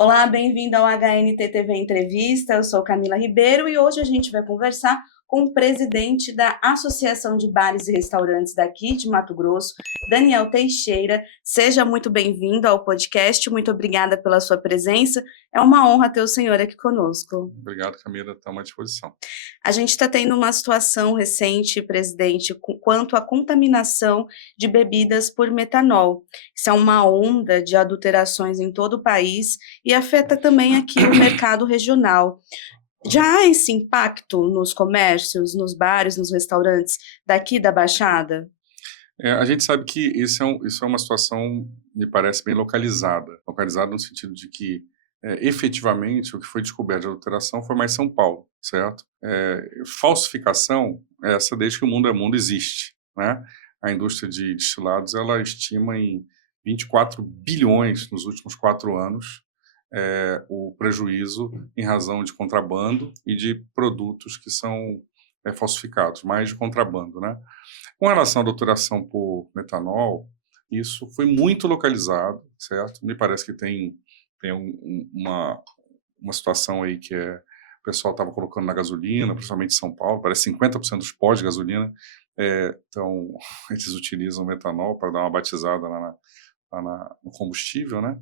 Olá, bem-vindo ao HNT TV Entrevista. Eu sou Camila Ribeiro e hoje a gente vai conversar com o presidente da Associação de Bares e Restaurantes daqui de Mato Grosso, Daniel Teixeira. Seja muito bem-vindo ao podcast. Muito obrigada pela sua presença. É uma honra ter o senhor aqui conosco. Obrigado, Camila. Estamos à disposição. A gente está tendo uma situação recente, presidente, quanto à contaminação de bebidas por metanol. Isso é uma onda de adulterações em todo o país e afeta também aqui o mercado regional. Já há esse impacto nos comércios, nos bares, nos restaurantes daqui da Baixada? A gente sabe que isso é uma situação, me parece, bem localizada. Localizada no sentido de que, efetivamente, o que foi descoberto de adulteração foi mais São Paulo, certo? Falsificação, essa desde que o mundo é mundo existe, né? A indústria de destilados, ela estima em 24 bilhões nos últimos 4 anos, o prejuízo em razão de contrabando e de produtos que são falsificados, mais de contrabando, né? Com relação à adulteração por metanol, isso foi muito localizado, certo? Me parece que tem uma situação aí que o pessoal estava colocando na gasolina, principalmente em São Paulo, parece 50% dos pós de gasolina, então eles utilizam metanol para dar uma batizada no combustível, né?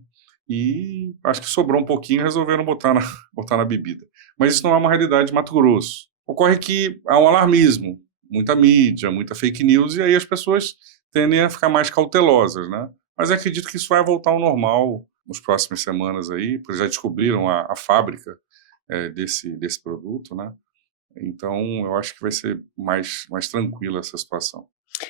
E acho que sobrou um pouquinho e resolveram botar na bebida. Mas isso não é uma realidade de Mato Grosso. Ocorre que há um alarmismo, muita mídia, muita fake news, e aí as pessoas tendem a ficar mais cautelosas, né? Mas eu acredito que isso vai voltar ao normal nas próximas semanas aí, porque já descobriram a fábrica desse produto, né? Então, eu acho que vai ser mais tranquila essa situação.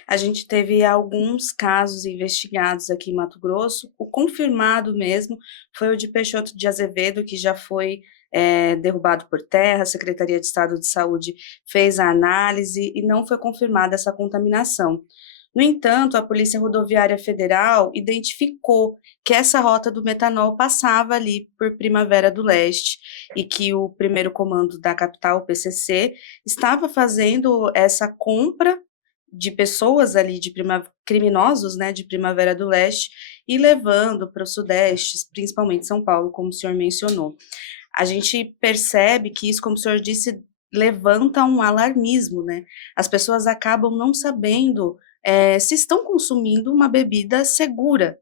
A gente teve alguns casos investigados aqui em Mato Grosso. O confirmado mesmo foi o de Peixoto de Azevedo, que já foi derrubado por terra. A Secretaria de Estado de Saúde fez a análise e não foi confirmada essa contaminação. No entanto, a Polícia Rodoviária Federal identificou que essa rota do metanol passava ali por Primavera do Leste e que o primeiro comando da capital, o PCC, estava fazendo essa compra de pessoas ali, criminosos, né, de Primavera do Leste, e levando para o Sudeste, principalmente São Paulo, como o senhor mencionou. A gente percebe que isso, como o senhor disse, levanta um alarmismo, né? As pessoas acabam não sabendo se estão consumindo uma bebida segura.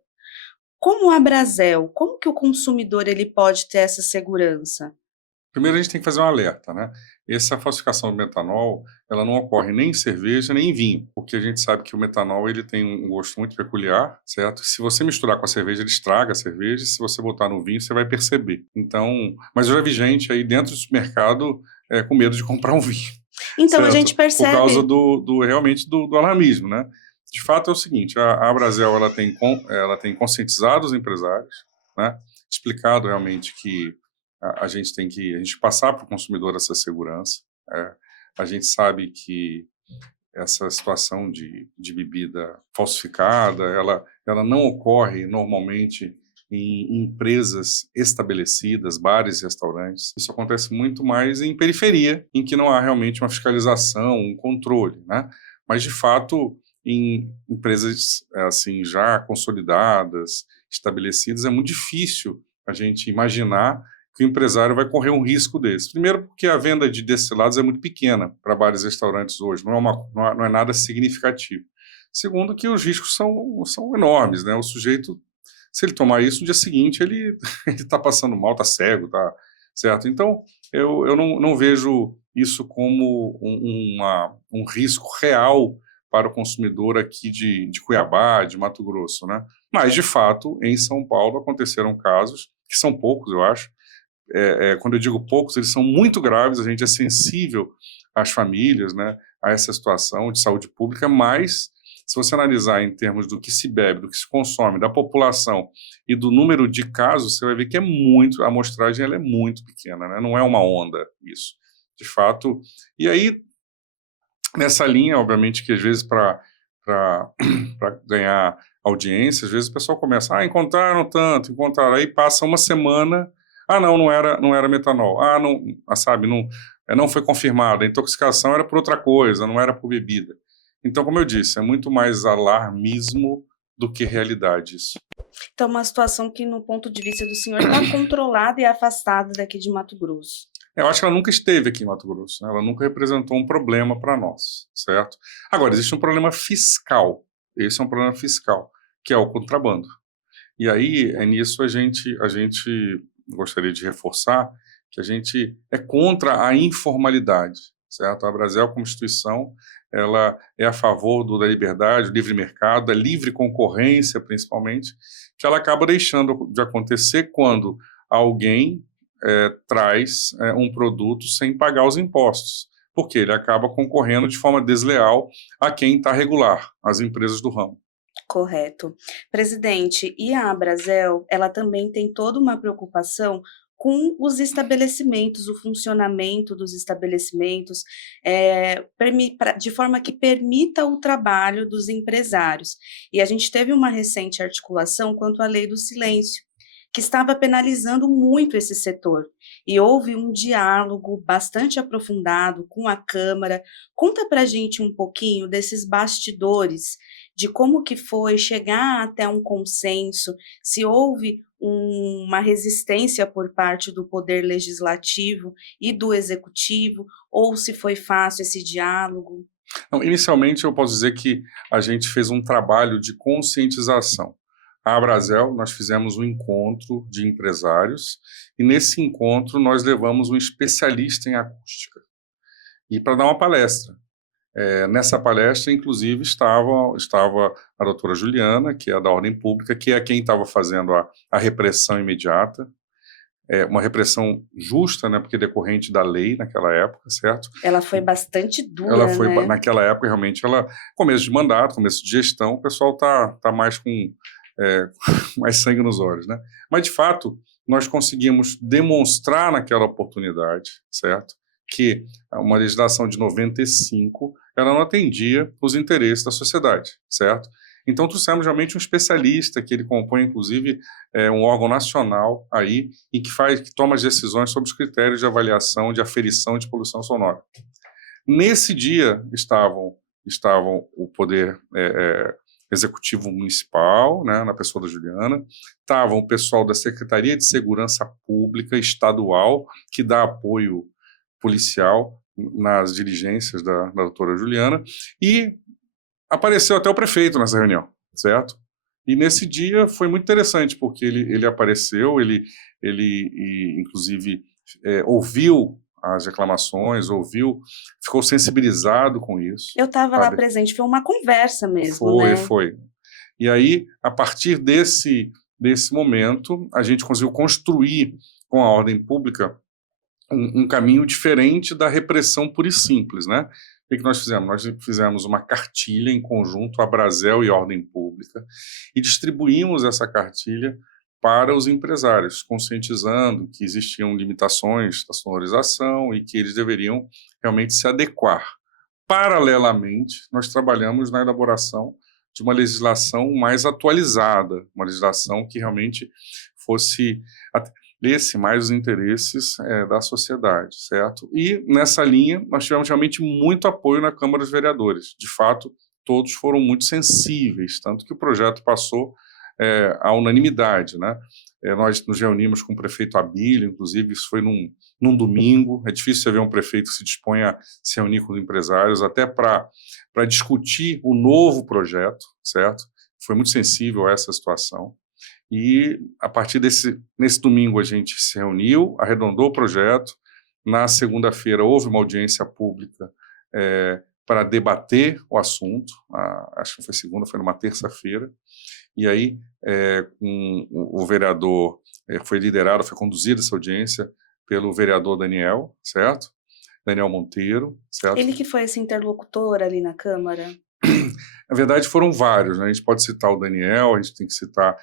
Como a Brasel, como que o consumidor ele pode ter essa segurança? Primeiro, a gente tem que fazer um alerta, né? Essa falsificação do metanol, ela não ocorre nem em cerveja, nem em vinho, porque a gente sabe que o metanol ele tem um gosto muito peculiar, certo? Se você misturar com a cerveja, ele estraga a cerveja, e se você botar no vinho, você vai perceber. Então, mas eu já vi gente aí dentro do supermercado com medo de comprar um vinho, Então, a certo? gente percebe... Por causa realmente do alarmismo, né? De fato, é o seguinte, a Brasel, ela tem conscientizado os empresários, né? Explicado realmente que a gente tem que passar para o consumidor essa segurança. A gente sabe que essa situação de bebida falsificada, ela não ocorre normalmente em empresas estabelecidas, bares e restaurantes. Isso acontece muito mais em periferia, em que não há realmente uma fiscalização, um controle, né? Mas, de fato, em empresas assim já consolidadas, estabelecidas, é muito difícil a gente imaginar que o empresário vai correr um risco desse. Primeiro, porque a venda de destilados é muito pequena para bares e restaurantes hoje, não é nada significativo. Segundo, que os riscos são enormes, né? O sujeito, se ele tomar isso, no dia seguinte ele está passando mal, está cego, tá certo? Então, eu não vejo isso como um risco real para o consumidor aqui de Cuiabá, de Mato Grosso, né? Mas, de fato, em São Paulo aconteceram casos, que são poucos, eu acho. Quando eu digo poucos, eles são muito graves, a gente é sensível às famílias, né, a essa situação de saúde pública, mas se você analisar em termos do que se bebe, do que se consome, da população e do número de casos, você vai ver que a amostragem ela é muito pequena, né? Não é uma onda isso, de fato. E aí, nessa linha, obviamente, que às vezes para ganhar audiência, às vezes o pessoal começa, encontraram tanto, aí passa uma semana, não era metanol, não, sabe, não foi confirmado, a intoxicação era por outra coisa, não era por bebida. Então, como eu disse, é muito mais alarmismo do que realidade isso. Então, uma situação que, no ponto de vista do senhor, está controlada e afastada daqui de Mato Grosso. Eu acho que ela nunca esteve aqui em Mato Grosso, né? Ela nunca representou um problema para nós, certo? Agora, existe um problema fiscal, esse é um problema fiscal, que é o contrabando. E aí, nisso a gente gostaria de reforçar que a gente é contra a informalidade, certo? A Abrazel, como instituição, ela é a favor da liberdade, do livre mercado, da livre concorrência, principalmente, que ela acaba deixando de acontecer quando alguém traz um produto sem pagar os impostos, porque ele acaba concorrendo de forma desleal a quem está regular, as empresas do ramo. Correto. Presidente, e a Abrazel, ela também tem toda uma preocupação com os estabelecimentos, o funcionamento dos estabelecimentos, de forma que permita o trabalho dos empresários. E a gente teve uma recente articulação quanto à lei do silêncio, que estava penalizando muito esse setor. E houve um diálogo bastante aprofundado com a Câmara. Conta para a gente um pouquinho desses bastidores, de como que foi chegar até um consenso, se houve uma resistência por parte do Poder Legislativo e do Executivo, ou se foi fácil esse diálogo. Não, inicialmente, eu posso dizer que a gente fez um trabalho de conscientização. A Abrazel, nós fizemos um encontro de empresários e nesse encontro nós levamos um especialista em acústica e para dar uma palestra. Nessa palestra, inclusive, estava a doutora Juliana, que é da Ordem Pública, que é quem estava fazendo a repressão imediata, uma repressão justa, né, porque decorrente da lei naquela época, certo? Ela foi bastante dura, ela foi, né? Naquela época, realmente, começo de mandato, começo de gestão, o pessoal tá mais com mais sangue nos olhos, né? Mas, de fato, nós conseguimos demonstrar naquela oportunidade, certo? Que uma legislação de 95 ela não atendia os interesses da sociedade, certo? Então, trouxemos realmente um especialista, que ele compõe, inclusive, um órgão nacional aí, e que toma as decisões sobre os critérios de avaliação, de aferição de poluição sonora. Nesse dia, estavam o Poder Executivo Municipal, né, na pessoa da Juliana, estavam o pessoal da Secretaria de Segurança Pública Estadual, que dá apoio policial nas diligências da doutora Juliana, e apareceu até o prefeito nessa reunião, certo? E nesse dia foi muito interessante, porque ele apareceu, ele inclusive ouviu as reclamações, ficou sensibilizado com isso. Eu estava lá presente, foi uma conversa mesmo, né? Foi. E aí, a partir desse momento, a gente conseguiu construir com a ordem pública um caminho diferente da repressão pura e simples, né? O que nós fizemos? Nós fizemos uma cartilha em conjunto, Abrazel e Ordem Pública, e distribuímos essa cartilha para os empresários, conscientizando que existiam limitações da sonorização e que eles deveriam realmente se adequar. Paralelamente, nós trabalhamos na elaboração de uma legislação mais atualizada, uma legislação que realmente lesse mais os interesses da sociedade, certo? E, nessa linha, nós tivemos realmente muito apoio na Câmara dos Vereadores. De fato, todos foram muito sensíveis, tanto que o projeto passou à unanimidade, né? Nós nos reunimos com o prefeito Abílio, inclusive, isso foi num domingo. É difícil você ver um prefeito que se dispõe a se reunir com os empresários, até para discutir o novo projeto, certo? Foi muito sensível a essa situação. E, a partir nesse domingo, a gente se reuniu, arredondou o projeto. Na segunda-feira, houve uma audiência pública para debater o assunto. Acho que foi segunda, foi numa terça-feira. E aí, o vereador foi conduzida essa audiência pelo vereador Daniel, certo? Daniel Monteiro, certo? Ele que foi esse interlocutor ali na Câmara? Na verdade, foram vários, né? A gente pode citar o Daniel, a gente tem que citar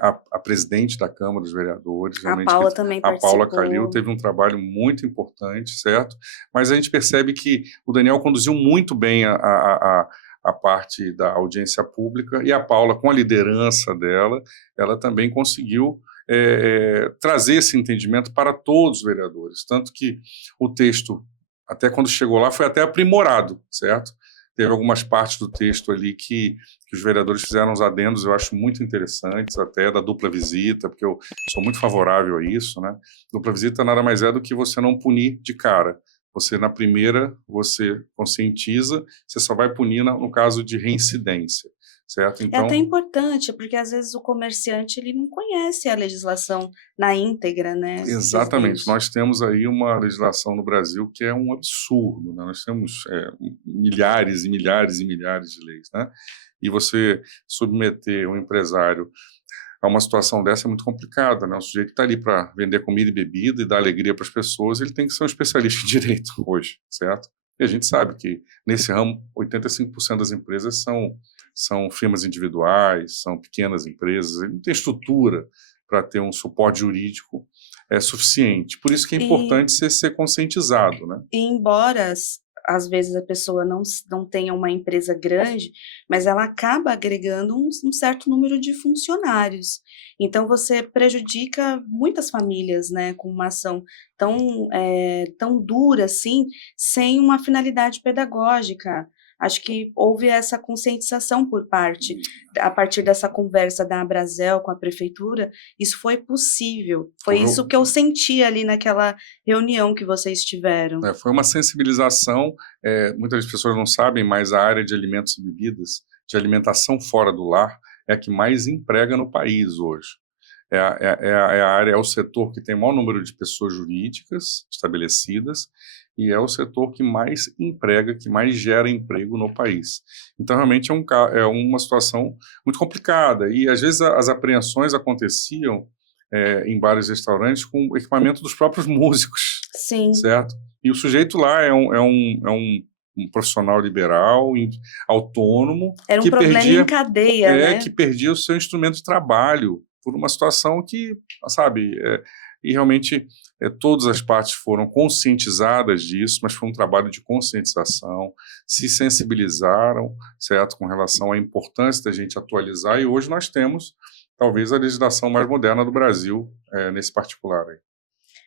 a presidente da Câmara dos Vereadores. A Paula também participou. A Paula Calil teve um trabalho muito importante, certo? Mas a gente percebe que o Daniel conduziu muito bem a parte da audiência pública, e a Paula, com a liderança dela, ela também conseguiu trazer esse entendimento para todos os vereadores, tanto que o texto, até quando chegou lá, foi até aprimorado, certo? teve algumas partes do texto ali que os vereadores fizeram uns adendos, eu acho muito interessantes, até da dupla visita, porque eu sou muito favorável a isso, né? Dupla visita nada mais é do que você não punir de cara. Você, na primeira, você conscientiza, você só vai punir no caso de reincidência, certo? É até Então, importante, porque às vezes o comerciante ele não conhece a legislação na íntegra, né, exatamente, simplesmente. nós temos aí uma legislação no Brasil que é um absurdo, né? Nós temos milhares e milhares e milhares de leis, né? E você submeter um empresário a uma situação dessa é muito complicada, né? O sujeito está ali para vender comida e bebida e dar alegria para as pessoas, ele tem que ser um especialista em direito hoje, certo? E a gente sabe que nesse ramo 85% das empresas são firmas individuais, são pequenas empresas, ele não tem estrutura para ter um suporte jurídico suficiente. Por isso que é E importante ser conscientizado, né? E embora às vezes a pessoa não tenha uma empresa grande, mas ela acaba agregando um certo número de funcionários. Então você prejudica muitas famílias, né, com uma ação tão dura assim, sem uma finalidade pedagógica. Acho que houve essa conscientização por parte, a partir dessa conversa da Abrazel com a prefeitura, isso foi possível. Foi isso que eu senti ali naquela reunião que vocês tiveram. Foi uma sensibilização, muitas pessoas não sabem, mas a área de alimentos e bebidas, de alimentação fora do lar, é a que mais emprega no país hoje. É a área, é o setor que tem o maior número de pessoas jurídicas estabelecidas e é o setor que mais emprega, que mais gera emprego no país. Então, realmente, é uma situação muito complicada e, às vezes, as apreensões aconteciam em vários restaurantes com equipamento dos próprios músicos, Sim. certo? E o sujeito lá é um profissional liberal, autônomo, Era um que problema em cadeia, né? que perdia o seu instrumento de trabalho por uma situação que, sabe, e realmente todas as partes foram conscientizadas disso, mas foi um trabalho de conscientização, se sensibilizaram, certo, com relação à importância da gente atualizar, e hoje nós temos talvez a legislação mais moderna do Brasil nesse particular aí.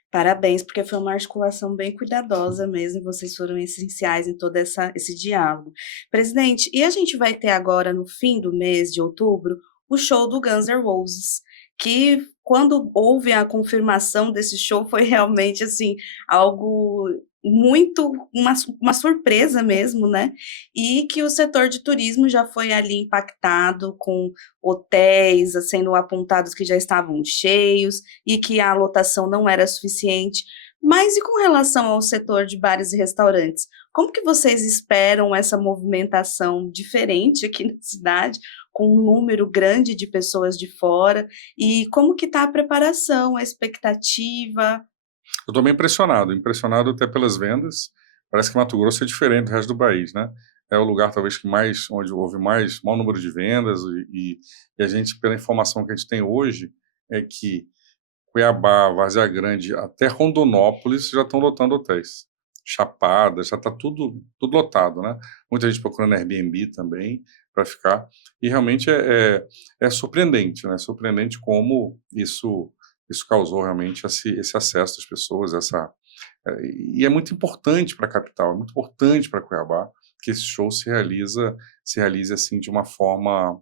Parabéns, porque foi uma articulação bem cuidadosa mesmo, e vocês foram essenciais em todo esse diálogo. Presidente, e a gente vai ter agora, no fim do mês de outubro, o show do Guns N' Roses, que quando houve a confirmação desse show foi realmente assim algo muito uma surpresa mesmo, né? E que o setor de turismo já foi ali impactado com hotéis sendo apontados que já estavam cheios e que a lotação não era suficiente. Mas e com relação ao setor de bares e restaurantes? Como que vocês esperam essa movimentação diferente aqui na cidade, com um número grande de pessoas de fora? E como que está a preparação, a expectativa? Eu estou bem impressionado até pelas vendas. Parece que Mato Grosso é diferente do resto do país, né? É o lugar talvez onde houve maior número de vendas e a gente, pela informação que a gente tem hoje, é que Cuiabá, Várzea Grande, até Rondonópolis já estão lotando hotéis. Chapada, já está tudo lotado, né? Muita gente procurando Airbnb também para ficar. E realmente é surpreendente, né? Surpreendente como isso causou realmente esse acesso das pessoas, e é muito importante para a capital, é muito importante para Cuiabá que esse show se realize assim de uma forma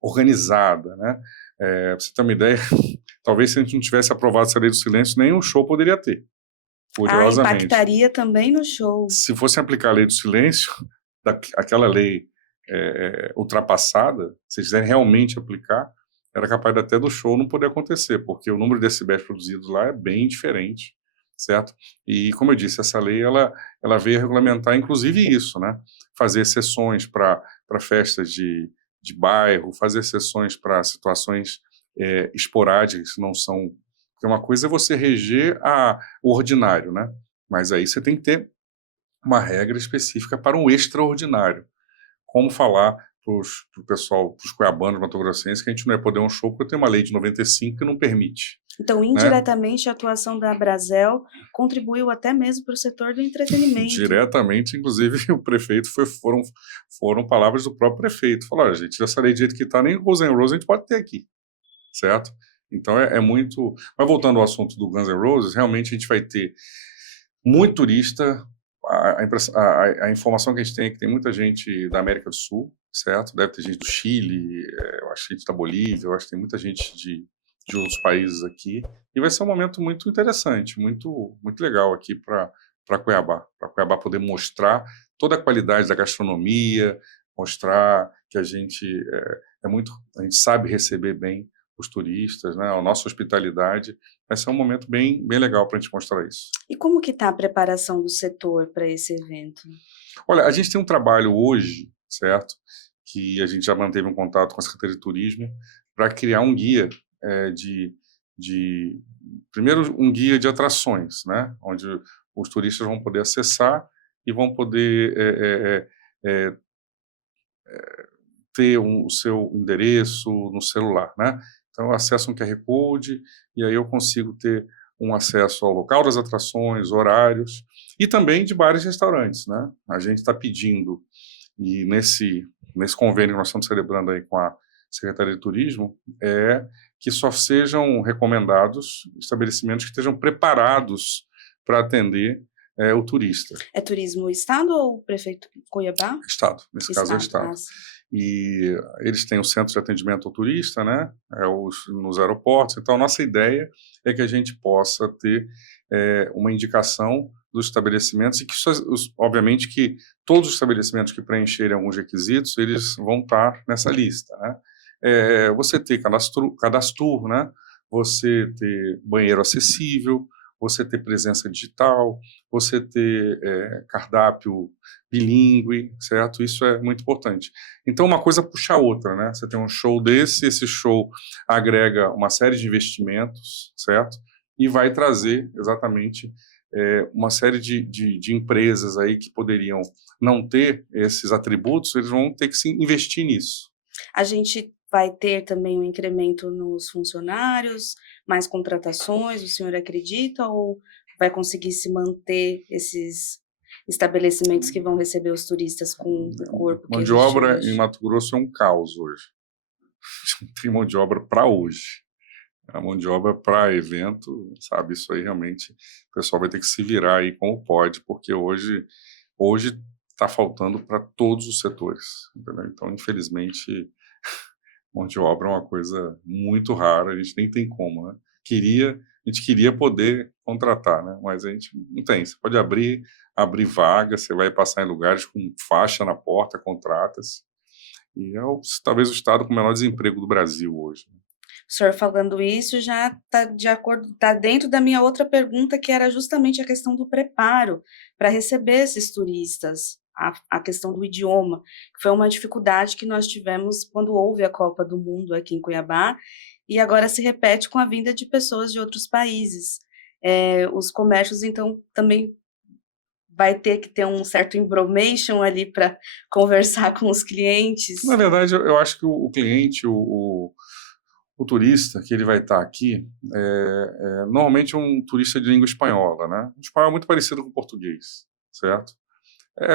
organizada, né? Para você ter uma ideia, talvez se a gente não tivesse aprovado essa lei do silêncio, nem um show poderia ter, curiosamente. Impactaria também no show. Se fosse aplicar a lei do silêncio, aquela lei ultrapassada, se eles quiserem realmente aplicar, era capaz até do show não poder acontecer, porque o número de decibéis produzidos lá é bem diferente, certo? E, como eu disse, essa lei ela veio regulamentar, inclusive, isso, né? Fazer sessões para festas de bairro, fazer sessões para situações esporádicas, que não são... Porque uma coisa é você reger o ordinário, né? Mas aí você tem que ter uma regra específica para um extraordinário. Como falar para o pessoal, para os cuiabanos, matogrossenses, que a gente não ia poder um show porque tem uma lei de 95 que não permite. Então, indiretamente, a atuação da Abrazel contribuiu até mesmo para o setor do entretenimento. Diretamente, inclusive, o prefeito foram palavras do próprio prefeito. Falaram, gente, essa lei do jeito que está, nem Guns N' Roses a gente pode ter aqui, certo? Então, é muito... Mas voltando ao assunto do Guns N' Roses, realmente a gente vai ter muito turista, a informação que a gente tem é que tem muita gente da América do Sul, certo? Deve ter gente do Chile, eu acho que gente da Bolívia, eu acho que tem muita gente de outros países aqui. E vai ser um momento muito interessante, muito legal aqui para Cuiabá poder mostrar toda a qualidade da gastronomia, mostrar que a gente a gente sabe receber bem os turistas, né? A nossa hospitalidade vai ser um momento bem legal para a gente mostrar isso. E como que está a preparação do setor para esse evento? Olha, a gente tem um trabalho hoje, certo? Que a gente já manteve um contato com a Secretaria de Turismo para criar um guia primeiro um guia de atrações, né? Onde os turistas vão poder acessar e vão poder ter o seu endereço no celular, né? Então, eu acesso um QR Code e aí eu consigo ter um acesso ao local das atrações, horários e também de bares e restaurantes, né? A gente está pedindo, e nesse convênio que nós estamos celebrando aí com a Secretaria de Turismo, que só sejam recomendados estabelecimentos que estejam preparados para atender o turista. É turismo estado ou prefeito Cuiabá? Estado, nesse caso é Estado. Ah, sim. E eles têm o centro de atendimento ao turista, né? Nos aeroportos. Então, a nossa ideia é que a gente possa ter uma indicação dos estabelecimentos e que, obviamente, que todos os estabelecimentos que preencherem alguns requisitos, eles vão estar nessa lista, né? Você ter cadastro, né? Você ter banheiro acessível, você ter presença digital, você ter cardápio bilíngue, certo? Isso é muito importante. Então, uma coisa puxa a outra, né? Você tem um show esse show agrega uma série de investimentos, certo? E vai trazer exatamente uma série de empresas aí que poderiam não ter esses atributos, eles vão ter que se investir nisso. A gente vai ter também um incremento nos funcionários, mais contratações, o senhor acredita, ou vai conseguir se manter esses estabelecimentos que vão receber os turistas com o corpo que Mão de existe obra hoje? em Mato Grosso é um caos hoje. Não tem mão de obra para hoje. A mão de obra para evento, sabe? Isso aí realmente o pessoal vai ter que se virar aí como pode, porque hoje está faltando para todos os setores, entendeu? Então, infelizmente, mão de obra é uma coisa muito rara, a gente nem tem como, né? A gente queria poder contratar, né? Mas a gente não tem. Você pode abrir vaga, você vai passar em lugares com faixa na porta, contrata-se. E talvez o estado com o menor desemprego do Brasil hoje. O senhor falando isso já está dentro da minha outra pergunta, que era justamente a questão do preparo para receber esses turistas, a questão do idioma, que foi uma dificuldade que nós tivemos quando houve a Copa do Mundo aqui em Cuiabá, e agora se repete com a vinda de pessoas de outros países. Os comércios, então, também vai ter que ter um certo embromation ali para conversar com os clientes? Na verdade, eu acho que o cliente, o turista que ele vai estar aqui, normalmente é um turista de língua espanhola, né? O espanhol é muito parecido com o português, certo?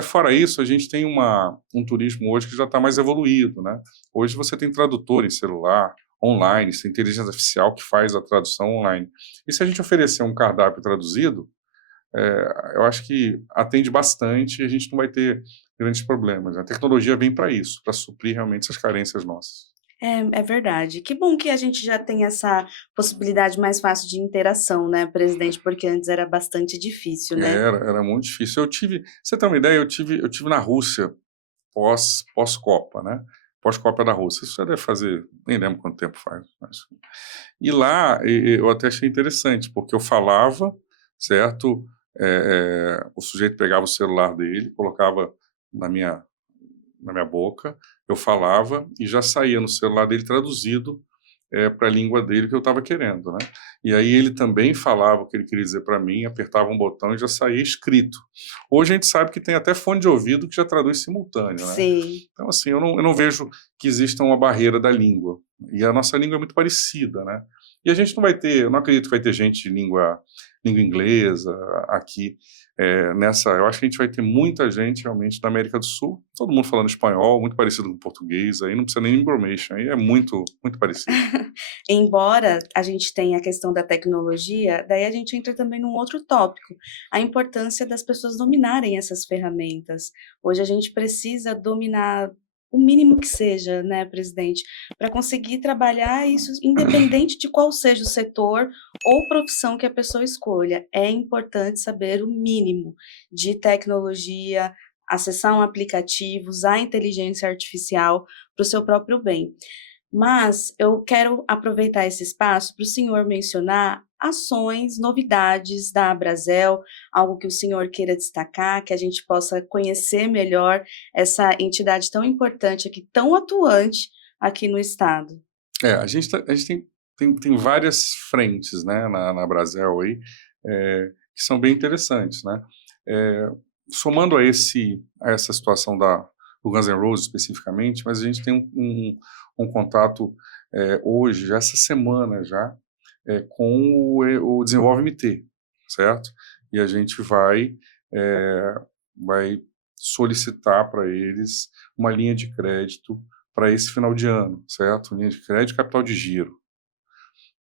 Fora isso, a gente tem um turismo hoje que já está mais evoluído, né? Hoje você tem tradutor em celular, online, você tem inteligência artificial que faz a tradução online. E se a gente oferecer um cardápio traduzido, eu acho que atende bastante e a gente não vai ter grandes problemas. A tecnologia vem para isso, para suprir realmente essas carências nossas. É verdade. Que bom que a gente já tem essa possibilidade mais fácil de interação, né, presidente, porque antes era bastante difícil, né? Era muito difícil. Você tem uma ideia, eu tive na Rússia pós-Copa, né? Pós-Copa da Rússia. Isso já deve fazer, nem lembro quanto tempo faz. E lá eu até achei interessante, porque eu falava, certo? O sujeito pegava o celular dele, colocava na minha boca, eu falava e já saía no celular dele traduzido para a língua dele que eu estava querendo, né? E aí ele também falava o que ele queria dizer para mim, apertava um botão e já saía escrito. Hoje a gente sabe que tem até fone de ouvido que já traduz simultâneo, né? Sim. Então, assim, eu não vejo que exista uma barreira da língua. E a nossa língua é muito parecida, né? E a gente não vai ter, eu não acredito que vai ter gente de língua inglesa aqui eu acho que a gente vai ter muita gente realmente da América do Sul, todo mundo falando espanhol, muito parecido com o português, aí não precisa nem information, aí é muito, muito parecido. Embora a gente tenha a questão da tecnologia, daí a gente entra também num outro tópico, a importância das pessoas dominarem essas ferramentas. Hoje a gente precisa dominar o mínimo que seja, né, presidente, para conseguir trabalhar isso independente de qual seja o setor ou profissão que a pessoa escolha. É importante saber o mínimo de tecnologia, acessar um aplicativo, usar a inteligência artificial para o seu próprio bem. Mas eu quero aproveitar esse espaço para o senhor mencionar ações, novidades da Abrazel, algo que o senhor queira destacar, que a gente possa conhecer melhor essa entidade tão importante aqui, tão atuante aqui no estado. A gente tem várias frentes, né, na Brasel aí, que são bem interessantes, né? Somando a essa situação do Guns N' Roses especificamente, mas a gente tem um contato hoje, já essa semana já, com o Desenvolve MT, certo? E a gente vai solicitar para eles uma linha de crédito para esse final de ano, certo? Linha de crédito e capital de giro.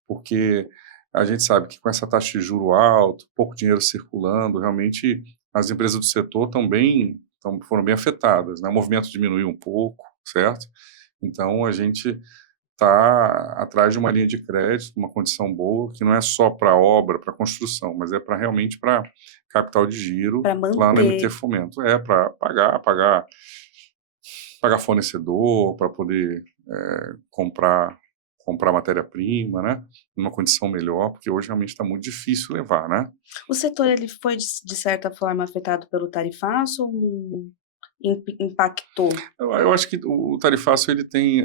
Porque a gente sabe que com essa taxa de juro alto, pouco dinheiro circulando, realmente as empresas do setor foram bem afetadas, né? O movimento diminuiu um pouco, certo? Então, a gente está atrás de uma linha de crédito, uma condição boa, que não é só para obra, para construção, mas é realmente para capital de giro lá no MT Fomento. Para pagar fornecedor, para poder comprar matéria-prima, né? Numa condição melhor, porque hoje realmente está muito difícil levar, né? O setor ele foi, de certa forma, afetado pelo tarifaço ou não impactou? Eu acho que o tarifaço ele tem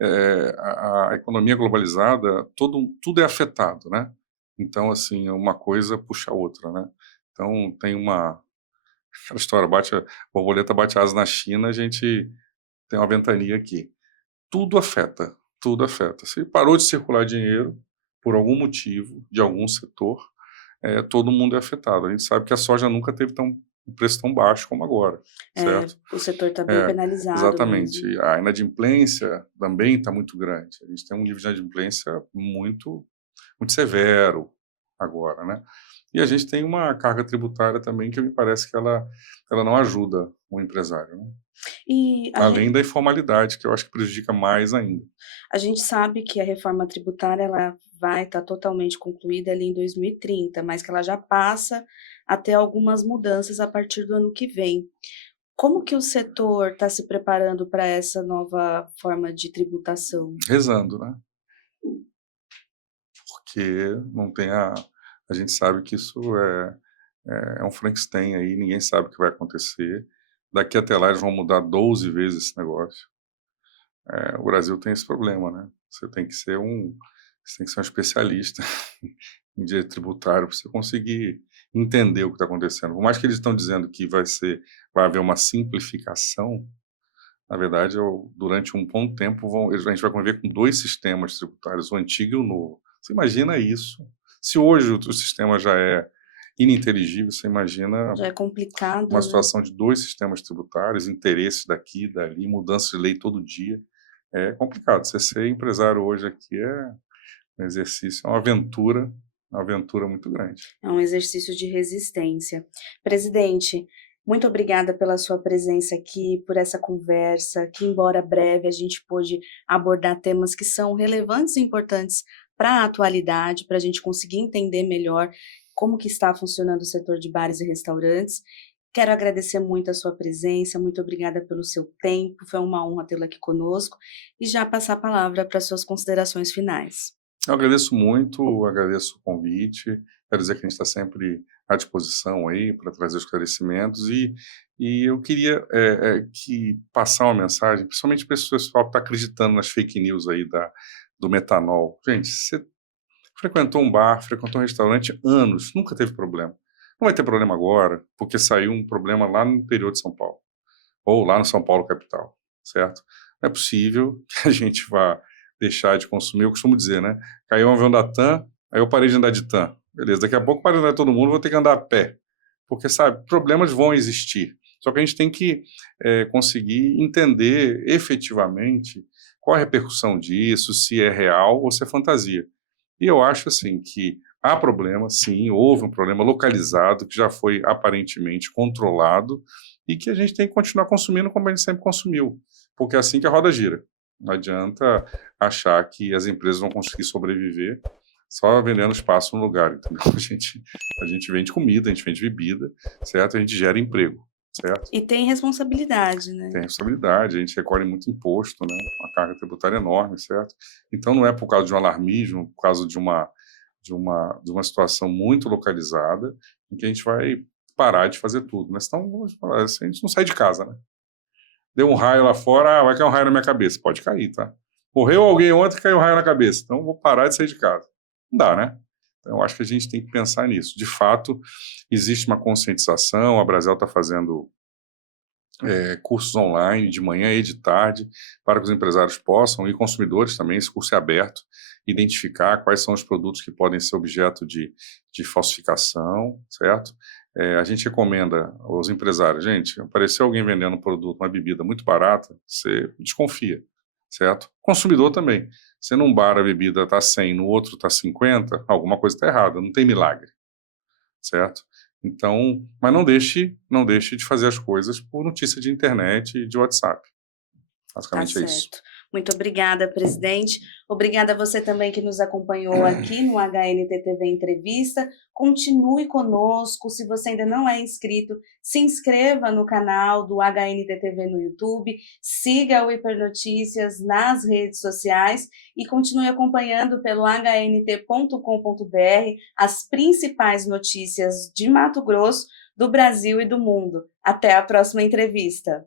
a economia globalizada, tudo é afetado, né? Então, assim, uma coisa puxa a outra, né? Então, tem aquela história, borboleta bate asa na China, a gente tem uma ventania aqui. Tudo afeta. Se parou de circular dinheiro, por algum motivo, de algum setor, todo mundo é afetado. A gente sabe que a soja nunca teve um preço tão baixo como agora, certo? O setor está bem penalizado. Exatamente. Mesmo. A inadimplência também está muito grande. A gente tem um nível de inadimplência muito, muito severo agora, né? E a gente tem uma carga tributária também que me parece que ela não ajuda o empresário, né? Além da informalidade, que eu acho que prejudica mais ainda. A gente sabe que a reforma tributária ela vai estar totalmente concluída ali em 2030, mas que ela já passa a ter algumas mudanças a partir do ano que vem. Como que o setor está se preparando para essa nova forma de tributação? Rezando, né? Porque não tem a gente sabe que isso é um Frankenstein aí, ninguém sabe o que vai acontecer. Daqui até lá eles vão mudar 12 vezes esse negócio. O Brasil tem esse problema, né? Você tem que ser um especialista em direito tributário para você conseguir entender o que está acontecendo. Por mais que eles estão dizendo que vai haver uma simplificação, na verdade, durante um bom tempo a gente vai conviver com 2 sistemas tributários, o antigo e o novo. Você imagina isso? Se hoje o sistema já é ininteligível, você imagina já é complicado, uma situação de 2 sistemas tributários, interesses daqui e dali, mudança de lei todo dia. É complicado. Você ser empresário hoje aqui é um exercício, é uma aventura muito grande. É um exercício de resistência. Presidente, muito obrigada pela sua presença aqui, por essa conversa, que embora breve a gente pôde abordar temas que são relevantes e importantes para a atualidade, para a gente conseguir entender melhor como que está funcionando o setor de bares e restaurantes. Quero agradecer muito a sua presença, muito obrigada pelo seu tempo, foi uma honra tê-la aqui conosco, e já passar a palavra para suas considerações finais. Eu agradeço muito, agradeço o convite, quero dizer que a gente está sempre à disposição aí para trazer os esclarecimentos e eu queria passar uma mensagem, principalmente para esse pessoal que está acreditando nas fake news aí do metanol. Gente, você frequentou um bar, frequentou um restaurante anos, nunca teve problema. Não vai ter problema agora, porque saiu um problema lá no interior de São Paulo, ou lá no São Paulo capital, certo? Não é possível que a gente vá deixar de consumir. Eu costumo dizer, né? Caiu um avião da TAM, aí eu parei de andar de TAM. Beleza, daqui a pouco para de andar todo mundo, vou ter que andar a pé, porque, sabe, problemas vão existir. Só que a gente tem que conseguir entender efetivamente qual a repercussão disso, se é real ou se é fantasia. E eu acho assim que há problema, sim, houve um problema localizado que já foi aparentemente controlado e que a gente tem que continuar consumindo como a gente sempre consumiu, porque é assim que a roda gira. Não adianta achar que as empresas vão conseguir sobreviver só vendendo espaço no lugar, entendeu? A gente vende comida, a gente vende bebida, certo? A gente gera emprego, certo? E tem responsabilidade, né? Tem responsabilidade, a gente recolhe muito imposto, né? Uma carga tributária enorme, certo? Então não é por causa de um alarmismo, por causa de uma situação muito localizada, em que a gente vai parar de fazer tudo. Mas então, a gente não sai de casa, né? Deu um raio lá fora, vai cair um raio na minha cabeça. Pode cair, tá? Morreu alguém ontem, caiu um raio na cabeça. Então, vou parar de sair de casa. Não dá, né? Então, eu acho que a gente tem que pensar nisso. De fato, existe uma conscientização, a Brasel está fazendo cursos online de manhã e de tarde para que os empresários possam, e consumidores também, esse curso é aberto, identificar quais são os produtos que podem ser objeto de falsificação, certo? A gente recomenda aos empresários, gente, apareceu alguém vendendo um produto, uma bebida muito barata, você desconfia, certo? Consumidor também. Se num bar a bebida está 100, no outro está 50, alguma coisa está errada, não tem milagre, certo? Então, mas não deixe de fazer as coisas por notícia de internet e de WhatsApp. Basicamente é isso. Muito obrigada, presidente. Obrigada a você também que nos acompanhou aqui no HNT-TV Entrevista. Continue conosco. Se você ainda não é inscrito, se inscreva no canal do HNT-TV no YouTube, siga o Hipernotícias nas redes sociais e continue acompanhando pelo hnt.com.br as principais notícias de Mato Grosso, do Brasil e do mundo. Até a próxima entrevista.